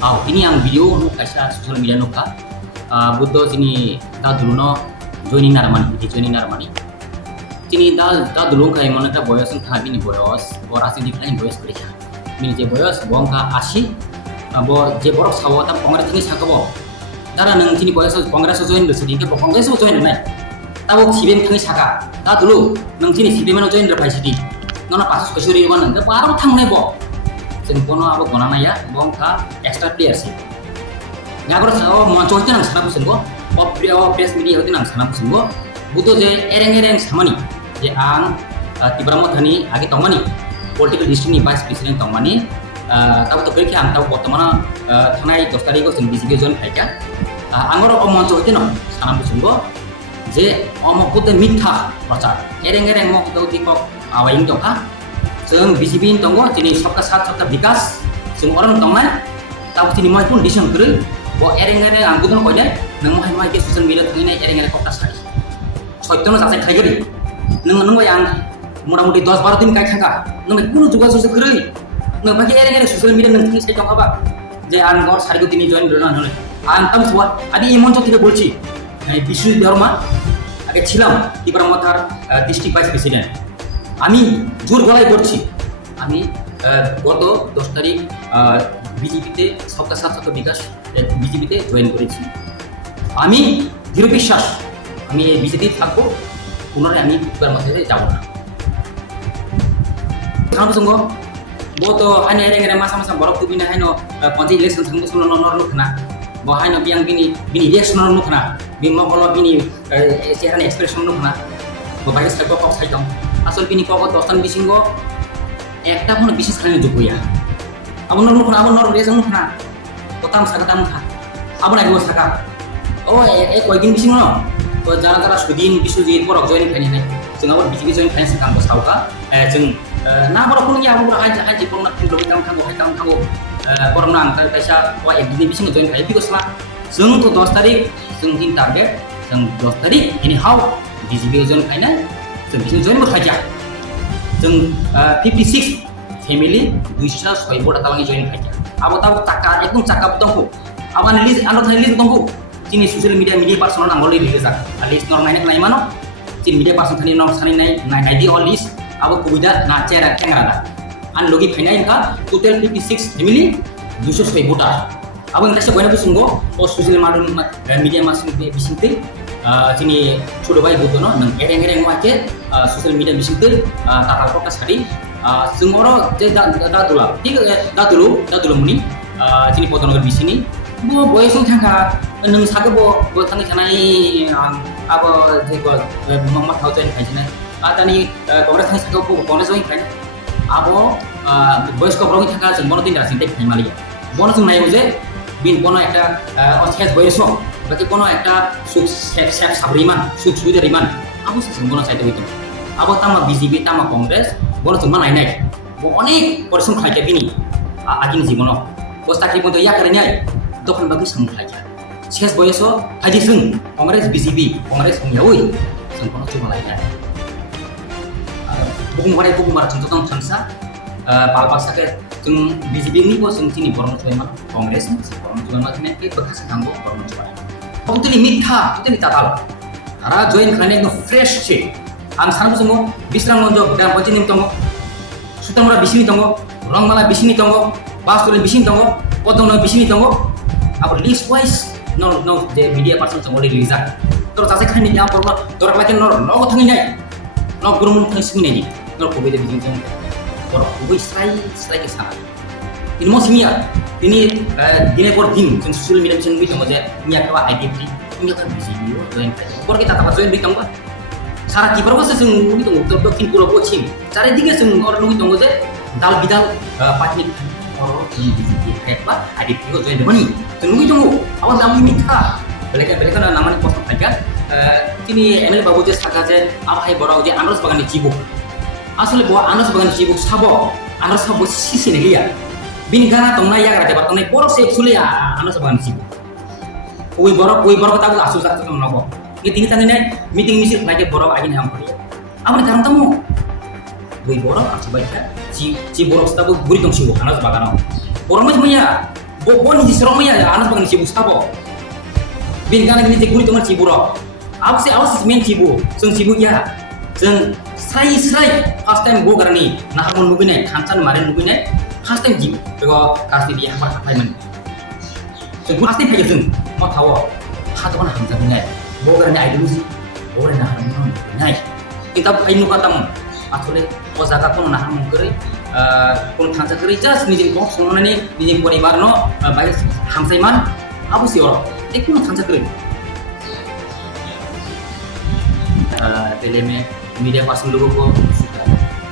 ini yang video nu kaisa social media nu ka buddho sini da duluno joining narmani sini da dulu kai mana ta boyos tha bini boyos or asi dikhain boyos kore mini je boyos bongka asi bo je borok sawo ta kongres tini sakabo dara nang sini boyos kongres join do sini ke kongres join nai tabo sibem thangi saka da dulu nang sini sibem join do pai sidi nona pasus kesuri wan nang paro thangne bo sing kono abo gonana ya bongka extra player sih ngabro sawo monco itu nang sana busengo press media itu nang sana busengo butuh je ereng samani je ang tibramo thani age tongmani political history ni vice president tongmani tahu to kerja ang tahu botamana thanai 10 tarik ko sing BJP join khaika angoro monco itu nang sana busengo je omokude mitha prachar ereng mo to dikok awaing jokha जों BJP tongo jini सबका साथ सबका विकास जों orang tongna tahu sini mai pun disen kere bo ereng anggudan koide nang mai ke social media thine ereng kokta sari soitno jasai khaigeri nang yang মোটামুটি 10 12 দিন kai khaka nang kuno যোগাযোগ kere nang bagi ereng social media nang thini sai tongaba যে আন গর সারি তিনি join করলেন হলে আনতাম সোয়া আদি এই মঞ্চ থেকে বলছি বিষ্ণু দেওরমা আগে ছিলাম তিব্রামথার ডিস্ট্রিক্ট ভাইস প্রেসিডেন্ট আমি জোর গলায় করছি আমি গত 10 তারিখ বিজেপিতে সবকা সাথ সাথ বিকাশ বিজেপিতে জয়েন করেছি আমি দৃঢ় বিশ্বাস আমি বিজেপি থাকবো পুনরায় আমি এবার মধ্যে যাব না কারণ সঙ্গ গত হাইনে এরে মাসা বরফ তুবিনা হাইনো পঞ্চায়েত ইলেকশন সঙ্গ সঙ্গ নর লুকনা bo haino biang bini reaction lukna bing mokolo bini চেহারা এক্সপ্রেশন লুকনা bo বাইরে সাইকো কক সাইদং আসল bini kok dostan bisingo একটা কোনো বিশেষ কারণে জুকুয়া abon lukna abon nor reaction lukna kotam sakatam kha abon agbo saka o কয়েকদিন বিসিং no তো যারা সুদিন বিশ্বজিৎ বড় জয়েন খাইনি নাই जों abon বিজেপি জয়েন খাইনি সাকাম বো সাউকা जों না বড় কোনো ইয়া বড় হাই হাই কোন না কিন্তু বিতাং থাগো হাইতাং থাগো বরং না কাইসা ওয়া একদিন বিসিং জয়েন খাই বিকসলা जों তো 10 তারিখ जों दिन टारगेट जों 10 तारिख एनी हाउ बिजेपि जन खाइना जों बिसिं जइन खाइजा जों 56 फैमिली 206 बटा तालांनि जइन खाइजा आबो ताव चाका एकदम चाका दंखौ आबान लिस्ट आनो थाइ लिस्ट दंखौ जिनि ससियेल मिडिया पार्सन नांगौ लिस्ट जा लिस्ट नर नायनाय नाय मानो जिनि मिडिया पार्सन थानि नर सानि नाय दि अल लिस्ट आबो कुबिदा ना चेरा केंगरा आन लगी खाइनाय का टोटल 56 फैमिली 206 बटा abang kasih banyak sungguh post sosial media masing bisingte sini sudah baik betul no nang ereng macet sosial media bisingte takal kok hari sengoro dah dulu muni sini foto nongol di sini bo boy sung thangka nang saga bo thang kanai apa jeko mama thau chen khai jina tani kongres thang saga bo kongres oi khai abo boys ko brong thangka jeng mono tin ra sinte khai mali bono sung nai uje bin kono একটা অসেস বয়স বাকি কোন একটা সুখ safe সাবরিমান সুখ সুবিধা রিমান আবু সেসং কোন সাইতে হইতো আবু তামা বিজেপি তামা কংগ্রেস বড় জমা নাই অনেক পরিশ্রম খাইতে বিনি আগিন জীবন বস্তাকি মতো ইয়া করে নাই তখন বাকি সম খাইয়া শেষ বয়স হাজি সুং কংগ্রেস বিজেপি কংগ্রেস হইয়াওই जों কোন জমা নাই বুকুমার চন্তং থানসা পালবাসাকে जों BJP ni ko जों sini borong cuema kongres ni borong cuema kene ke bekas kanggo borong cuema pokoknya mitha itu tatal ara join khane no fresh che ang sana sungo bisrang monjo dan pochin nim tongo sutamura bisini tongo rongmala bisini tongo bastule bisini tongo potong no bisini tongo abo list wise no je media person tongo release terus ase khane ya porno dorak lakin no thangi nai no gurumun thang ni no covid bijin tongo और वो strike के साथ इन मौसमिया ini dine por din kun social media mission bi tamo je nya ka identity nya ka BJP join por kita ta join bi tamo sara ki parbo se sung bi tamo to kin puro bo chim sare dige sung or ngi tamo je dal bidal patni or BJP apa identity ko join demani sung ngi tamo awan namu mitha beleka na namani post thaga kini ML babu je saka je abai borao je anos bagani jibo আসলে বড় আনস বাগান জিবুক সাবো আনস সাবো CC নেলিয়া বিন গানা তংনা ইয়া গাতে বার তংনা বড় সে actually আনস বাগান জিবুক ওই বড় কথা আসু সাথে তং নব নি তিনি তানে মিটিং মিছিল লাগে বড় আগিন হাম করি আমনে কারণ তামু ওই বড় আসু বাইকা জি বড় স্তাবু গুরি তং সিবো আনস বাগান বড় মজ মইয়া bo ni serong ya anak bang cibu stabo bin kana gini tekuni teman cibu ro awas main cibu sung cibu ya sung sai first time go garani nah mon lubine khansan maren lubine first time cibu bego kasi dia apa kapai men sung first time haja sung ma thawo ha to na hamza binai bo garani ideology bo garani nah mon nai kita ainu katam asole o jaga kono nah mon kore kono thansa kore just nijin box sonani nijin poribar no bai hamsaiman abu si oro ekunu thansa kore pele में media person लोगों को